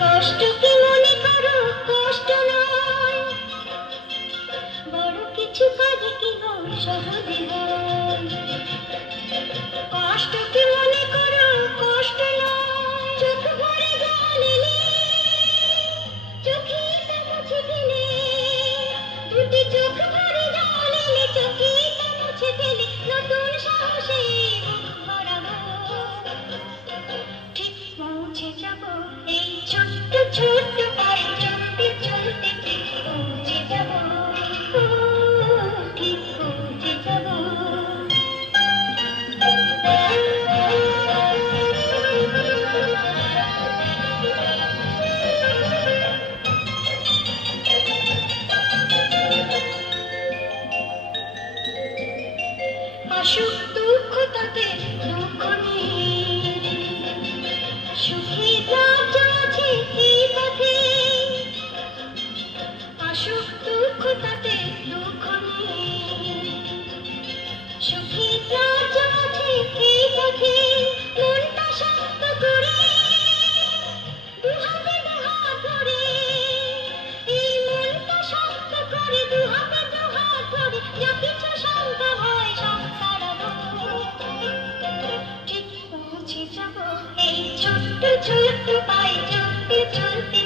কষ্ট কি মনে করো, কষ্ট নয়, বড় কিছু কাজে কি সহজে হয়। কষ্ট কি মনে করো, কষ্ট নয়, চোখ ভরে জল এলে চোখেতে মুছে ফেলে, দুটি চোখ ভরে জল এলে চোখেতে মুছে ফেলে, নতুন সাহসে বুক ভরাবো, ঠিক পৌঁছে যাবো। এই ছোট্ট ছোট্ট পায়ে চলতে চলতে ঠিক পৌঁছে যাবো, ঠিক পৌঁছে যাবো। আসুক দুঃখ তাতে দুঃখ নেই, সুখী রাজ্য আছে এই পথে। আসুক দুঃখ তাতে দুঃখ নেই, সুখী রাজ্য আছে এই পথে। মনটা শক্ত করে দুহাতে দুহাত ধরে, এই মনটা শক্ত করে দুহাতে দুহাত ধরে, যা কিছু শঙ্কা ভয় সব ছাড়াবো, ঠিক পৌঁছে যাবো। এই ছোট্ট ছোট্ট পায়ে চলতে চলতে